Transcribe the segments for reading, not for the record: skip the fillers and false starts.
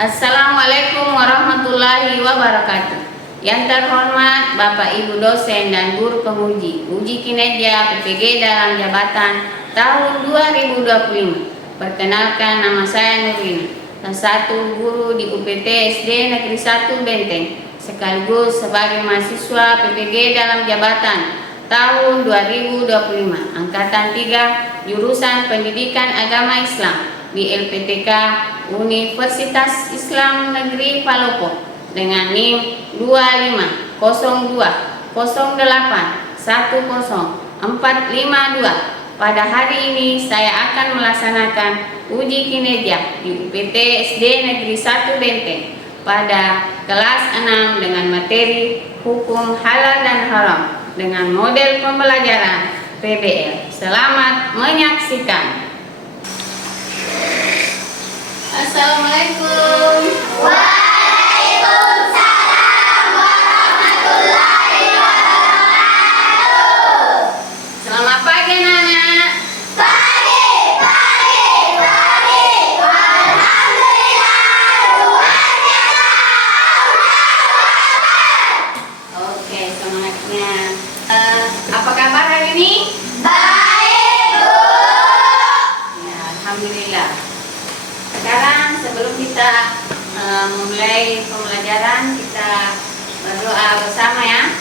Assalamualaikum warahmatullahi wabarakatuh. Yang terhormat Bapak Ibu dosen dan guru penguji uji kinerja PPG dalam jabatan tahun 2025. Perkenalkan, nama saya Nurina, salah satu guru di UPT SD Negeri 1 Benteng, sekaligus sebagai mahasiswa PPG dalam jabatan tahun 2025 angkatan 3 jurusan Pendidikan Agama Islam di LPTK Universitas Islam Negeri Palopo dengan NIM 2508104552. Pada hari ini saya akan melaksanakan uji kinerja di UPT SD Negeri 1 Benteng pada kelas 6 dengan materi hukum halal dan haram dengan model pembelajaran PBL. Selamat menyaksikan. Assalamualaikum. Waalaikumsalam warahmatullahi wabarakatuh. Selamat pagi anak-anak. Pagi. Alhamdulillah luar biasa. Oke, semangatnya. Apa kabar hari ini? Baik, Bu. Ya, alhamdulillah. Sekarang sebelum kita memulai pembelajaran, kita berdoa bersama ya.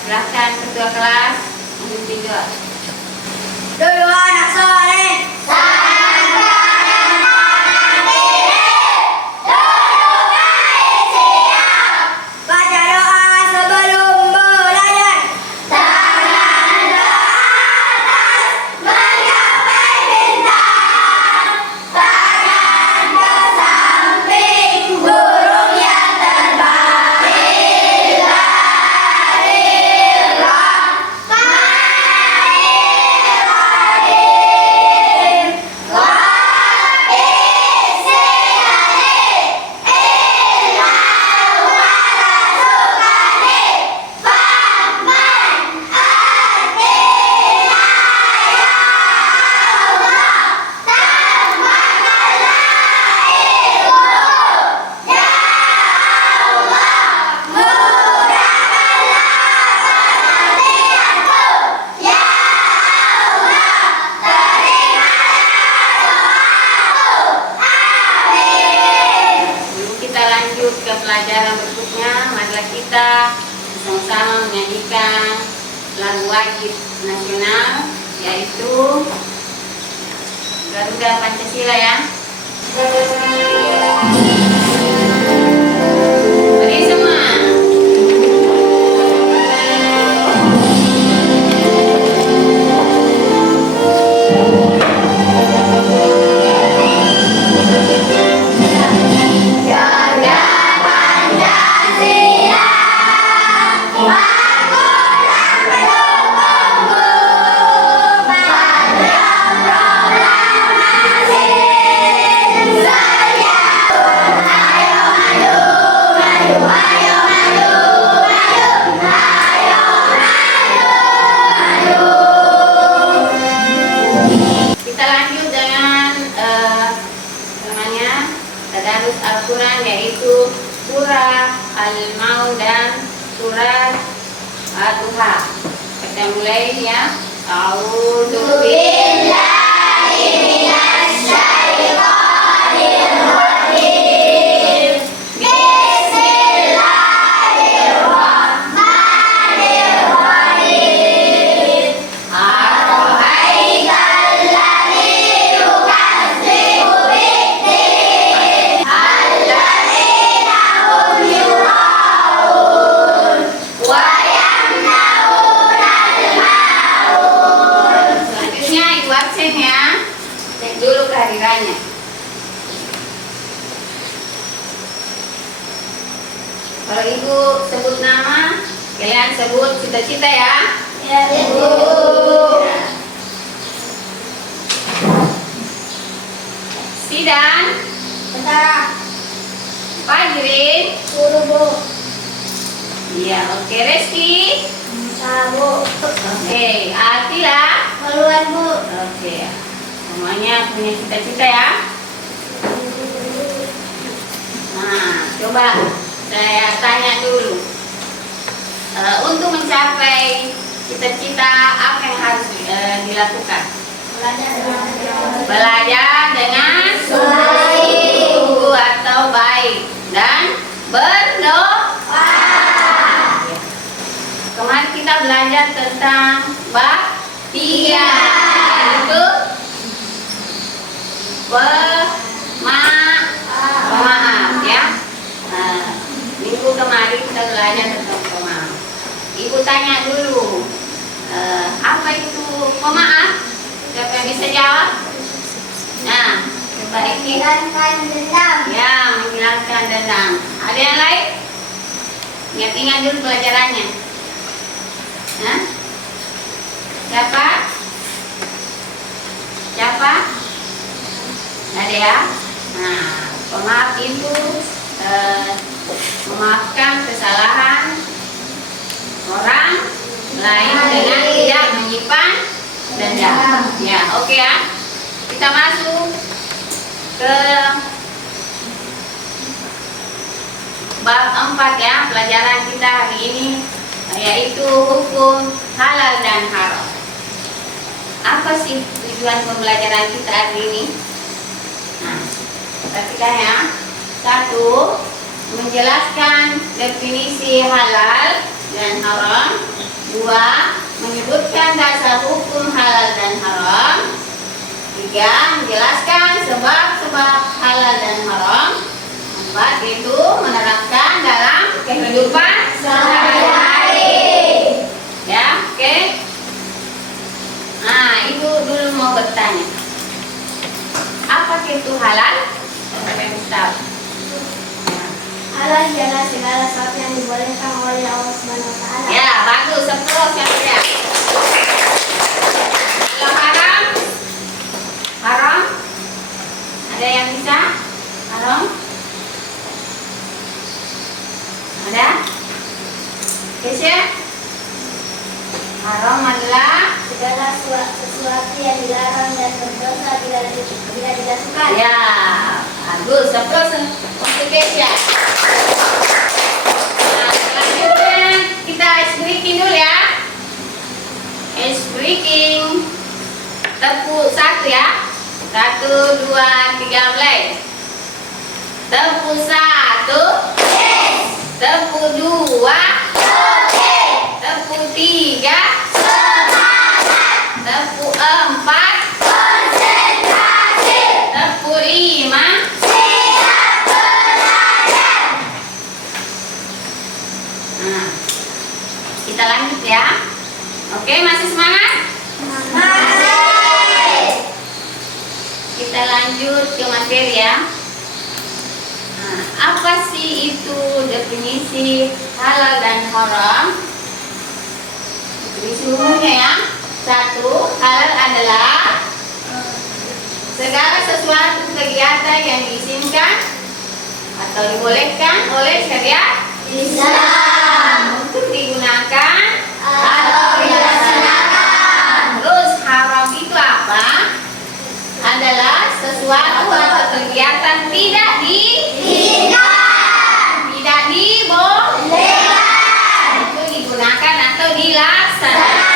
Silahkan ketua kelas memimpin doa. Dulu anak soleh. Baca doa sebelum belajar. Tangan ke atas menggapai bintang. Tangan ke samping burung yang terbang. Sebelum kita lanjut ke pelajaran berikutnya, marilah kita sama-sama menyanyikan lagu wajib nasional, yaitu Garuda Pancasila ya. Beri semua. Jaga Pancasila, Al-Quran pendukungmu, pada proklamasi, saya ayo maju, maju, ayo maju, maju, ayo maju, maju. Kita lanjut dengan namanya tadarus Al-Quran, yaitu surah Al-Maun dan surat Al-Duha. Kita mulai ya. A'udzu Billahi minasyaitonir rajim. Bismillahirrahmanirrahim. Ara'aital ladzi yukadzibu bid-din, alladzina hum yura'un wa yamna'unal ma'un. Selanjutnya ibu absen ya. Cek dulu kehadirannya. Kalau ibu sebut nama, kalian sebut cita-cita ya. Ya, Ibu. Sidan, Tentara. Fajrin. Guru, Bu. Iya, oke. Reski. Sabu. Oke. Atila. Keluar, Bu. Oke. Semuanya punya cita-cita ya. Coba saya tanya dulu. Untuk mencapai cita-cita apa yang harus dilakukan? Belajar dengan sungguh atau baik dan berdoa. Kemarin kita belajar tentang bab 3, yaitu pemaaf ya. Minggu kemarin kita belajar tentang pemaaf. Ibu tanya dulu, apa itu pemaaf? Siapa yang bisa jawab? Nah, coba ini. Menghilangkan dendam. Ya, menghilangkan dendam. Ada yang lain? Ingat-ingat dulu pelajarannya. Nah, siapa? Siapa? Ada ya? Nah, pemaaf itu memaafkan kesalahan orang lain dengan tidak menyimpan dendam. Ya, oke ya. Kita masuk ke bab 4 ya, pelajaran kita hari ini, yaitu hukum halal dan haram. Apa sih tujuan pembelajaran kita hari ini? Nah, perhatikan ya. 1. Menjelaskan definisi halal dan haram. 2. Menyebutkan dasar hukum halal dan haram. 3. Menjelaskan sebab-sebab halal dan haram. 4. Itu menerapkan dalam kehidupan sehari-hari. Ya, oke. Nah, ibu dulu mau bertanya, apa itu halal? Siapa yang tahu? Halal adalah segala sesuatu yang dibolehkan oleh Allah Subhanahu wa taala. Ya, bagus. Terus yang kedua. Kalau haram? Haram? Ada yang bisa? Haram? Ada? Kesya? Haram adalah Segala sesuatu yang dilarang dan berdosa bila dilakukan. ya, bagus. Terus untuk Kesya. Nah, selanjutnya kita ice breaking dulu ya. Ice breaking. Tepuk 1 ya. 1, 2, 3 mulai. Tepuk 1. Tepuk 2. Tepuk 3. Tepuk 4. Tepuk 5. Nah, kita lanjut ya. Oke, masih semangat? Kita lanjut ke materi ya. Nah, apa sih itu definisi halal dan haram? Definisi umumnya ya. 1. Halal adalah segala sesuatu kegiatan yang diizinkan atau dibolehkan oleh syariat Islam untuk digunakan atau dilaksanakan. Terus haram itu apa? Adalah sesuatu atau kegiatan tidak dibolehkan untuk digunakan atau dilaksanakan.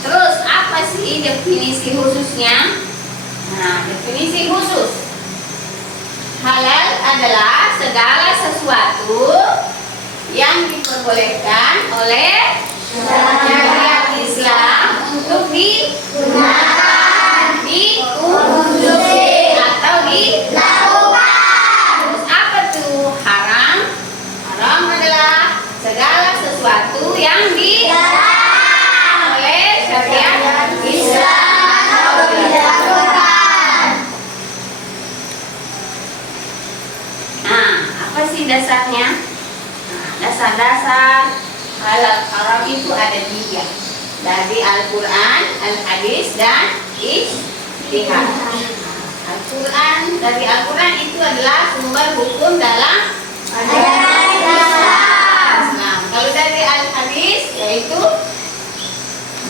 Terus apa sih definisi khususnya? Nah, definisi khusus halal adalah segala sesuatu yang diperbolehkan oleh syariat Islam untuk digunakan, dikonsumsi atau dilakukan. Terus apa tuh haram? Haram adalah segala sesuatu yang dilarang oleh syariat Islam atau dilakukan. Nah, apa sih dasarnya? Nah, dasar-dasar halal haram itu ada 3, dari Al-Quran, Al-Hadis, dan Ijtihad. Dari Al-Quran itu adalah sumber hukum dalam ajaran Islam. Nah, kalau dari Al-Hadis yaitu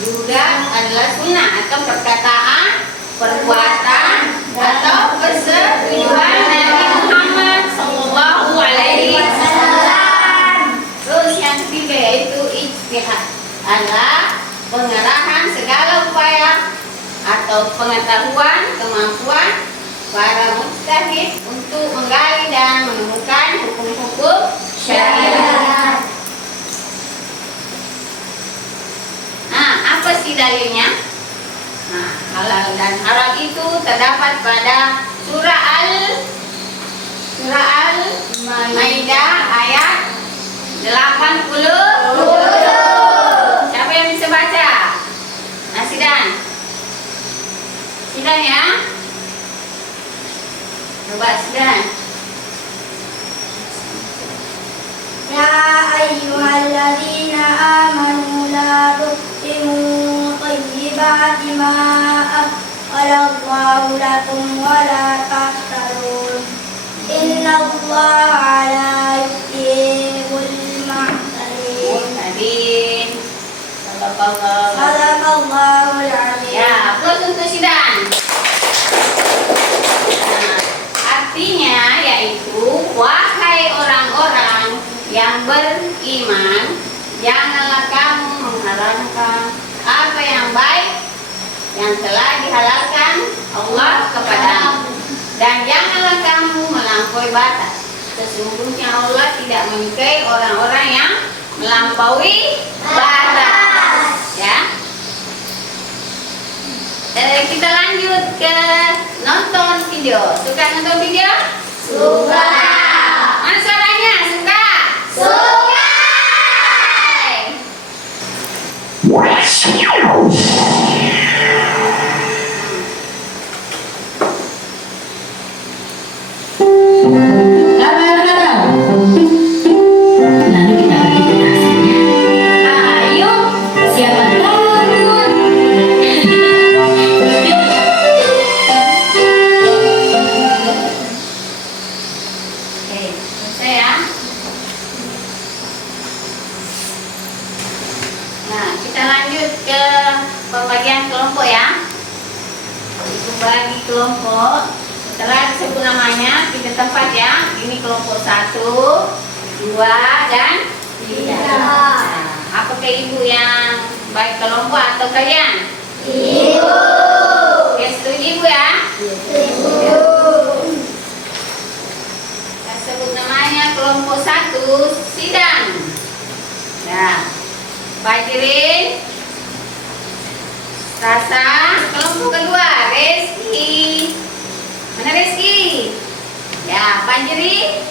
juga adalah sunnah atau perkataan, perbuatan atau persetujuan Nabi Muhammad SAW. atau pengetahuan, kemampuan para mujtahid untuk menggali dan menemukan hukum-hukum syariat. Nah, apa sih dalilnya? Nah, halal dan haram itu terdapat pada surah Al-Maidah ayat 80. Siapa yang bisa baca? Nah, Sidan ya. Coba Sidan. Ya ayyuhalladzina amanu la tuqtimu thayyibati ma ahlallahu lakum wa la taftarun. Innallaha la yuhibbul mu'tadin. Sadaqallahul azim. Ya, plus untuk Sidan. Nah, artinya yaitu wahai orang-orang yang beriman, janganlah kamu menghalalkan apa yang baik yang telah dihalalkan Allah kepadamu, dan janganlah kamu melampaui batas. Sesungguhnya Allah tidak menyukai orang-orang yang melampaui batas. Ya. Kita lanjut ke nonton video. Suka nonton video? Suka. Mana suaranya? Suka? Suka. Lalu kita pergi ke taksinya. Ayo. Siapa takut? Oke, selesai ya. Nah, kita lanjut ke pembagian kelompok ya. Kita bagi kelompok. Setelah disebut namanya, kita tempat ya. Ini kelompok 1, 2, dan 3. Nah, apakah ibu yang baik kelompok atau kalian? Ibu. Oke, setuju ibu ya? Ibu. Kita sebut namanya kelompok 1, Sidang. Nah, Fajrin, Sasa. Kelompok kedua, Reski. Mana Reski? Ya, Fajri,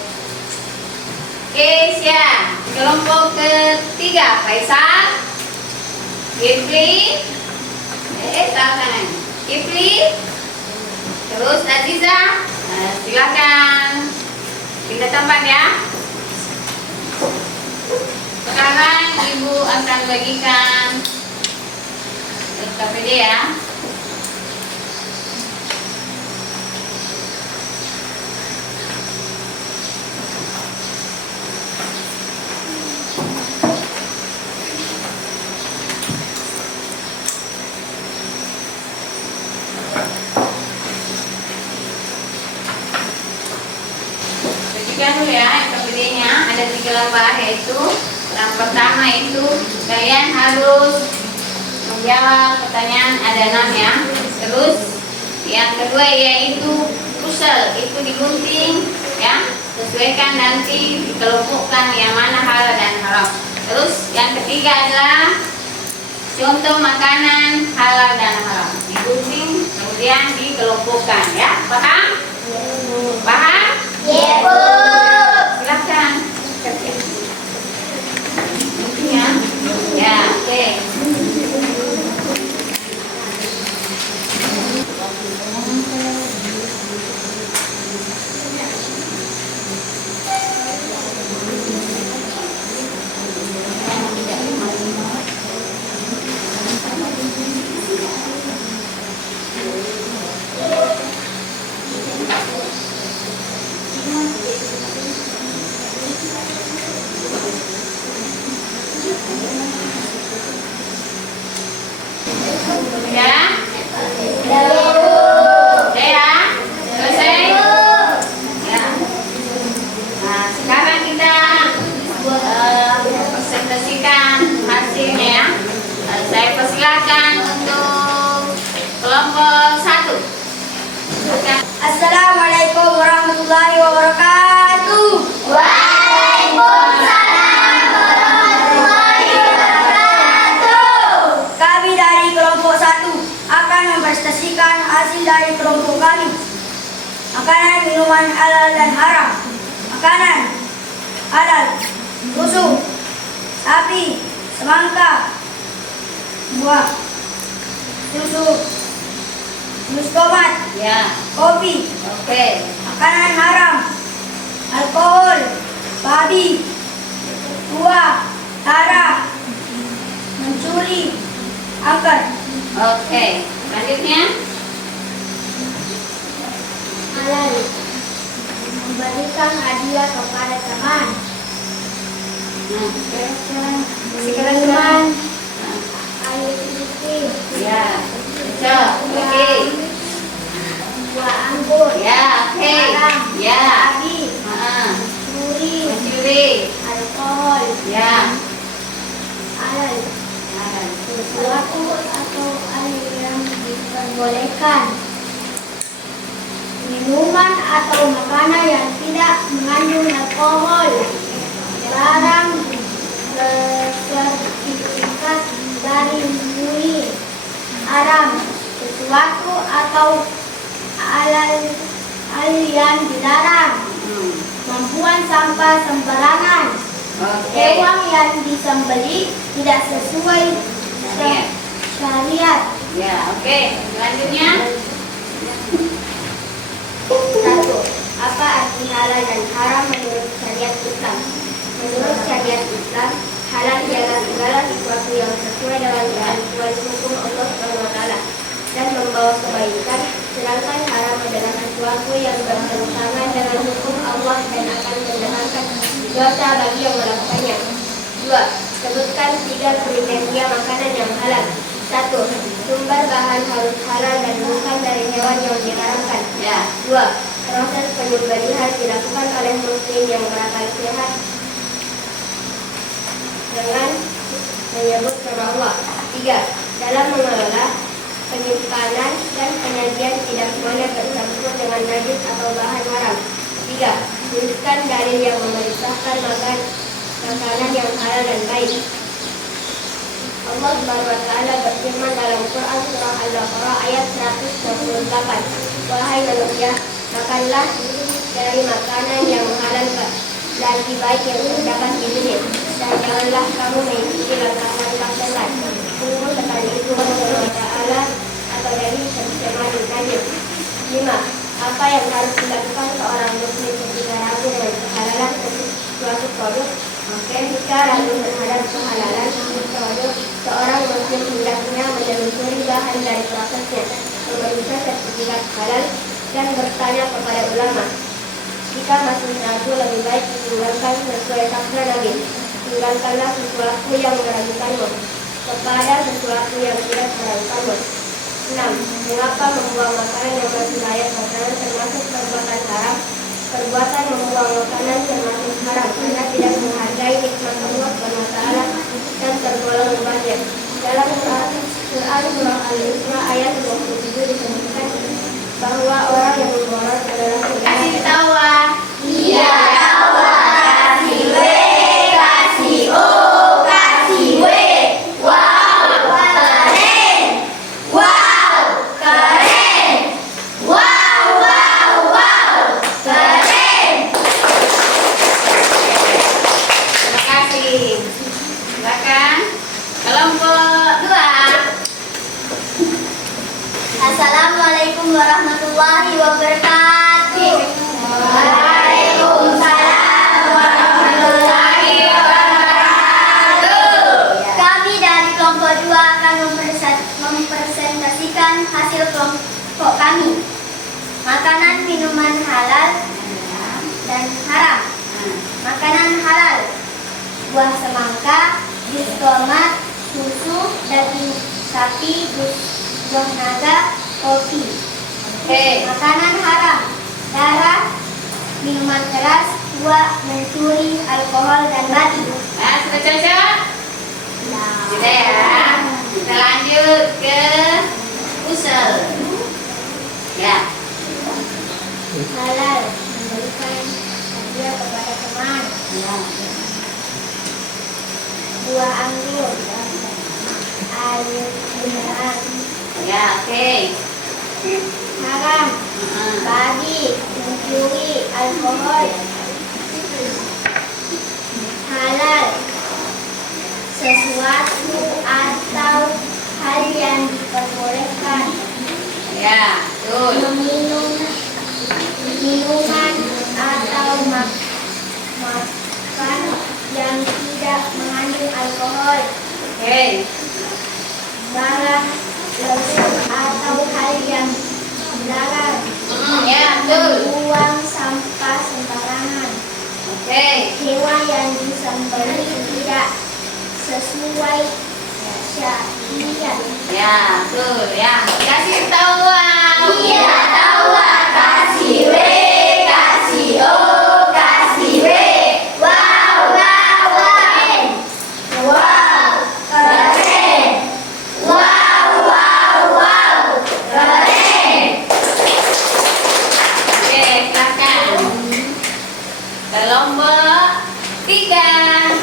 Keisha. Kelompok ketiga, Faisal, Kifli, kanan. Kifli, terus Aziza. Nah, silakan pindah tempat ya. Sekarang ibu akan bagikan KPD ya. Bagikan dulu ya KPD-nya. Ada 3 lembar, yaitu yang pertama itu kalian harus menjawab pertanyaan, ada 6 ya. Terus yang kedua yaitu pusel, itu digunting ya, sesuaikan nanti dikelompokkan yang mana halal dan haram. Terus yang ketiga adalah contoh makanan halal dan haram, digunting kemudian dikelompokkan ya. Paham? Paham? Iya, Bu. Silakan. Ya. Ya, oke. halal dan haram. Makanan halal: susu, sapi, semangka, buah, susu, jus tomat, Ya. kopi. Oke. Makanan haram: alkohol, babi, tua, tara, mencuri, angker. Oke. Selanjutnya. Halal: memberikan hadiah kepada teman. Minuman air putih, Ya. Cocok. Oke. buah anggur, Ya. Oke. haram, Ya. babi, mencuri, Mencuri. alkohol. Ya. Halal: sesuatu atau air yang diperbolehkan. Minuman atau makanan yang tidak mengandung alkohol. Barang bersertifikat dari MUI. Haram: sesuatu atau hal yang dilarang. Membuang sampah sembarangan. Oke. Hewan yang disembelih tidak sesuai syariat. Ya. Oke. Selanjutnya. 1. Apa arti halal dan haram menurut syariat Islam? Menurut syariat Islam, halal ialah segala sesuatu yang sesuai dengan ketentuan hukum Allah SWT dan membawa kebaikan, sedangkan haram adalah sesuatu yang bertentangan dengan hukum Allah dan akan mendatangkan dosa bagi yang melakukannya. 2. Sebutkan 3 kriteria makanan yang halal. 1. Sumber bahan harus halal dan bukan dari hewan yang diharamkan. Ya. 2. Proses penyembelihan dilakukan oleh muslim yang berakal sehat dengan menyebut nama Allah. 3. Dalam mengelola penyimpanan dan penyajian tidak boleh bercampur dengan najis atau bahan haram. 3. Tuliskan dalil yang memerintahkan makanan yang halal dan baik. Allah Subhanahu wa Ta'ala berfirman dalam Quran surah Al-Baqarah ayat 168. Wahai manusia, makanlah dari makanan yang halal lagi baik yang terdapat di bumi, dan janganlah kamu mengikuti langkah-langkah sesat. Sungguh sekali itu Allah Subhanahu wa Ta'ala atau dari terjemahan najis. 5. Apa yang harus dilakukan seorang muslim ketika ragu dengan kehalalan suatu produk? Jika ragu terhadap kehalalan suatu produk, seorang muslim hendaknya menelusuri bahan dari prosesnya, memeriksa sertifikat halal, dan bertanya kepada ulama. Jika masih ragu, lebih baik ditinggalkan sesuai sabda Nabi. Tinggalkanlah sesuatu yang meragukanmu kepada sesuatu yang tidak meragukanmu. 6. Mengapa membuang makanan yang masih layak makanan termasuk perbuatan haram? Perbuatan membuang makanan termasuk haram karena tidak menghargai nikmat Allah SWT dan tergolong mubazir. Dalam Quran surah Al-Isra ayat 27 disebutkan bahwa orang yang memborong adalah Kasih tawa. Iya, tawa. Kasih W, kasih O, kasih W. Wow, keren. Wow, keren. Wow, wow, wow, keren. Terima kasih. Silakan. Kelompok 2. Assalamualaikum warahmatullahi wabarakatuh. Waalaikumsalam warahmatullahi wabarakatuh. Kami dari kelompok 2 akan mempresentasikan hasil kelompok kami. Makanan minuman halal dan haram. Makanan halal: buah semangka, jus tomat, susu, daging sapi, buah naga, kopi. Oke. Makanan haram: darah, minuman keras, tua, mencuri, alkohol, dan babi. Nah, sudah cocok? Sudah ya. Kita lanjut ke usul. Ya. Halal: memberikan hadiah kepada teman. Ya. Buah anggur, air mineral. Ya, oke. Haram: babi, mencuri, alkohol. Halal, sesuatu atau hal yang diperbolehkan. Ya, betul. Meminum minuman atau makan yang tidak mengandung alkohol. Oke. Barang lembut atau hal yang dilarang. Ya, betul. Buang sampah sembarangan. Oke. Hewan yang disembelih tidak sesuai syariat. Ya, betul. Ya, kasih tahu. Iya, tahu. Kasih W, kasih O, kasih W. Wow, wow, wow. Wow, keren. Wow, wow, wow. Keren. Oke, silakan. Kelompok 3.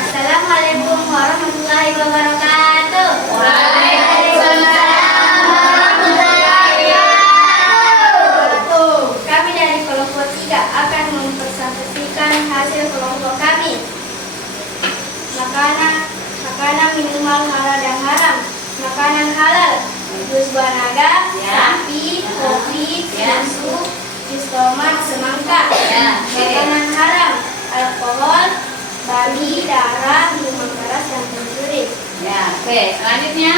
Assalamualaikum warahmatullahi wabarakatuh. Waalaikumsalam warahmatullahi wabarakatuh. Kami dari kelompok 3 akan mempresentasikan hasil kelompok kami. Makanan minuman halal dan haram. Makanan halal, jus buah naga, Ya. sapi, kopi, Ya. susu, jus tomat, semangka. Ya, oke. Makanan haram, alkohol, babi, darah, minuman keras, dan pencuri. Ya, oke. Selanjutnya,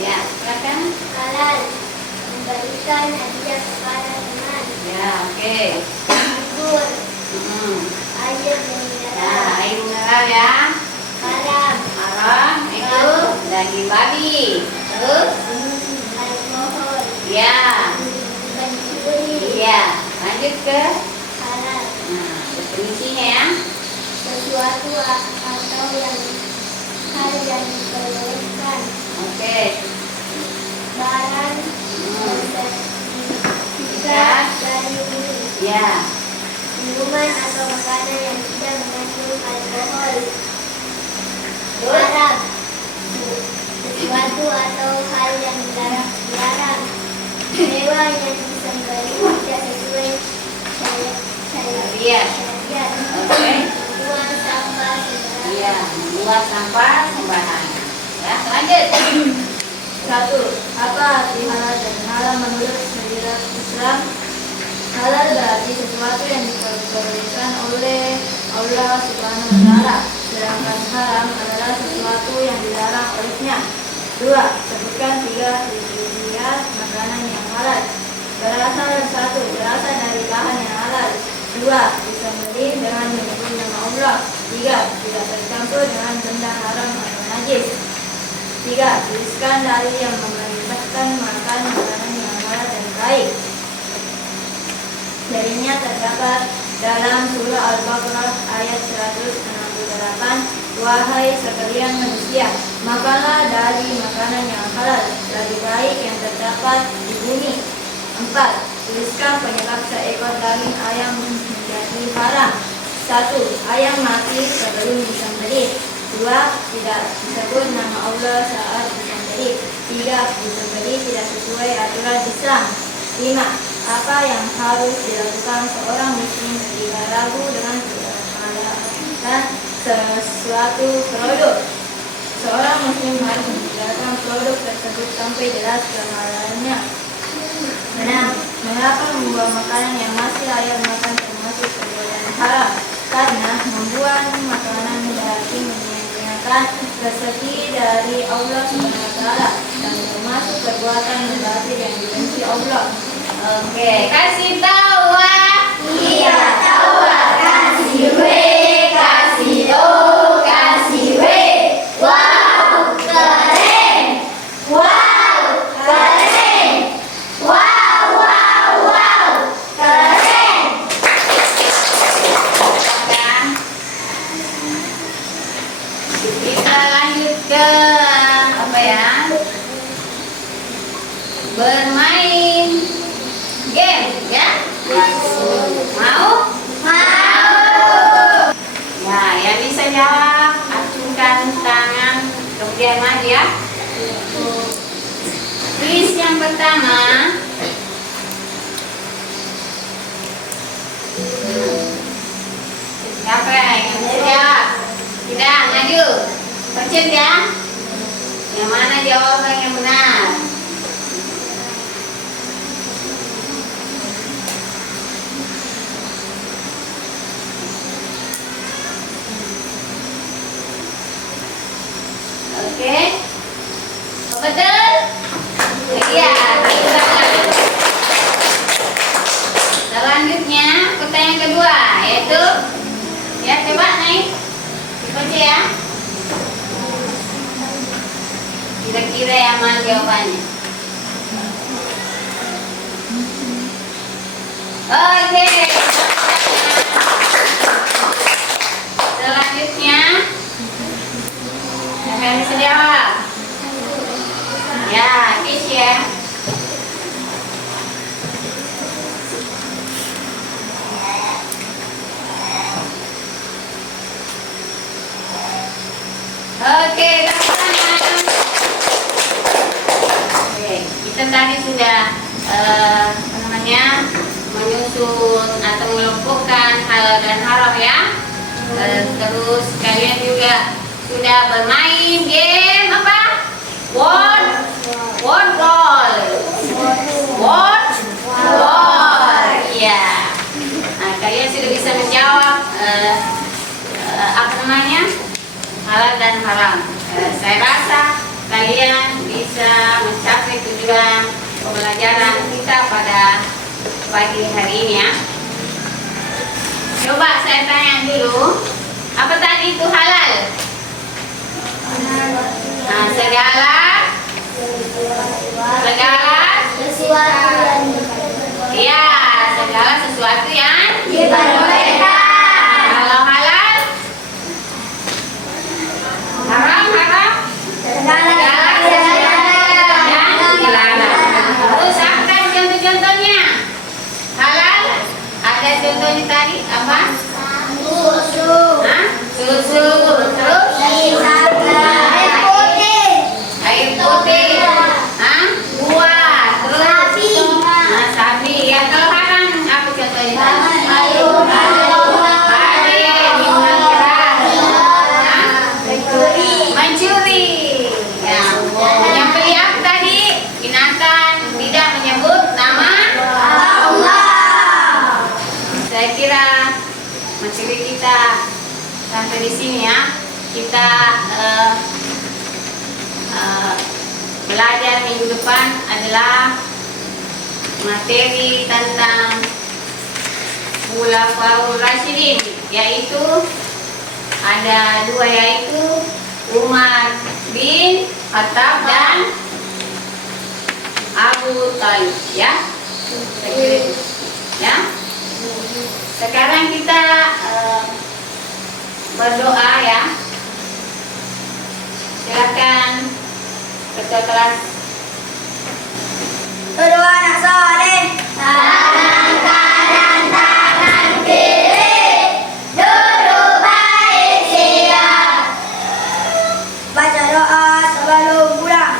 Ya, silakan. Halal, memberikan hadiah kepada teman. Ya, oke. Anggur, Hmm. air Nah, mineral. air mineral ya. Haram, Haram itu daging babi. Terus, alkohol, ya, pencuri. iya. Lanjut ke, Halal, nah, definisinya ya. sesuatu atau yang hal yang diperbolehkan. Oke. Barang bersertifikat dari ini. Ya, Minuman atau makanan yang tidak mengandung alkohol. Haram, sesuatu atau hal yang dilarang. Hewan yang disembelih tidak sesuai Iya. syariat. Oke. Buang sampah sembarangan. Iya, membuat sampah sembarangan. Ya, lanjut. 1. Apa arti halal dan haram menurut syariat Islam? Halal berarti sesuatu yang diperbolehkan oleh Allah Subhanahu wa Ta'ala, sedangkan haram adalah sesuatu yang dilarang olehnya. 2. Sebutkan 3 kriteria makanan yang halal. Berasal 1. Berasal dari bahan yang halal. 2. Disembelih dengan menyebut nama Allah. 3. Tidak tercampur dengan benda haram atau najis. 3. Tuliskan dalil yang memerintahkan makan makanan yang halal dan baik. Dalilnya terdapat dalam surah Al-Baqarah ayat 168. Wahai sekalian manusia, makanlah dari makanan yang halal, dari baik yang terdapat di bumi. 4. Tuliskan penyebab seekor daging ayam menjadi haram. 1. Ayam mati sebelum disembelih. 2. Tidak disebut nama Allah saat disembelih. 3. Disembelih tidak sesuai aturan Islam. 5. Apa yang harus dilakukan seorang muslim jika ragu dengan kebenaran sesuatu produk? Seorang muslim harus menjelaskan produk tersebut sampai jelas kehalalannya. 6. Mengapa membuang makanan yang masih layak makan termasuk perbuatan haram? Karena membuang makanan berarti menyia-nyiakan rezeki dari Allah SWT dan termasuk perbuatan berarti yang dibenci Allah. Oke, kasih tahu. Iya, tahu. Kasih W, kasih O, kasih W. Wow, keren. Wow, keren. Wow, wow, wow, keren. Kita lanjut ke apa ya? Bermain game ya? Mau? Mau. Ya, yang bisa jawab acungkan tangan kemudian maju ya. Kuis yang pertama, Sudah, maju. Percet ya. Yang mana jawaban yang benar? Oke. Oh, betul? Iya, baik banget. Selanjutnya, pertanyaan kedua, yaitu ya coba naik. Baca ya. Kira-kira yang mana jawabannya? Oke. Selanjutnya, siapa yang bisa jawab? Ya, Kish ya. Oke, teman-teman. Oke, kita tadi sudah menyusun atau melumpuhkan halal dan haram ya. Terus kalian juga sudah bermain game apa? Word ball. Iya. Nah, kalian sudah bisa menjawab halal dan haram. Saya rasa kalian bisa mencapai tujuan pembelajaran kita pada pagi hari ini ya. Coba saya tanya dulu, apa tadi itu halal? Nah, segala ya, segala sesuatu yang diperbolehkan. Kalau halal, haram segala sesuatu yang dilarang. Terus apa contoh-contohnya? Halal ada contohnya tadi apa? Susu. Terus air putih. Buah. Terus sapi. Ya, kalau haram apa contohnya? Minuman keras. Mencuri. Ya, menyembeli apa tadi? Binatang tidak menyebut nama Allah. Saya kira materi kita sampai di sini ya. Kita belajar minggu depan adalah materi tentang Khulafaur Rasyidin, yaitu ada dua, yaitu Umar bin Khattab dan Abu Thalib ya. Ya. Sekarang kita berdoa ya. Silakan ketua kelas. Berdoa anak soleh. Tangan kanan, tangan kiri, duduk baik siap. Baca doa sebelum pulang.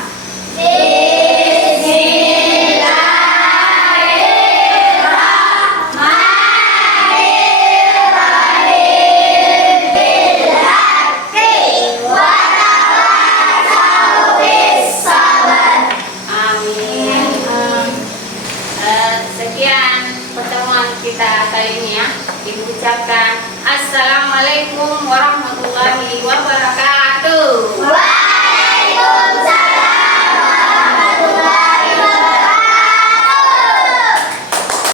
Kita kali ini ya, diucapkan Assalamualaikum warahmatullahi wabarakatuh.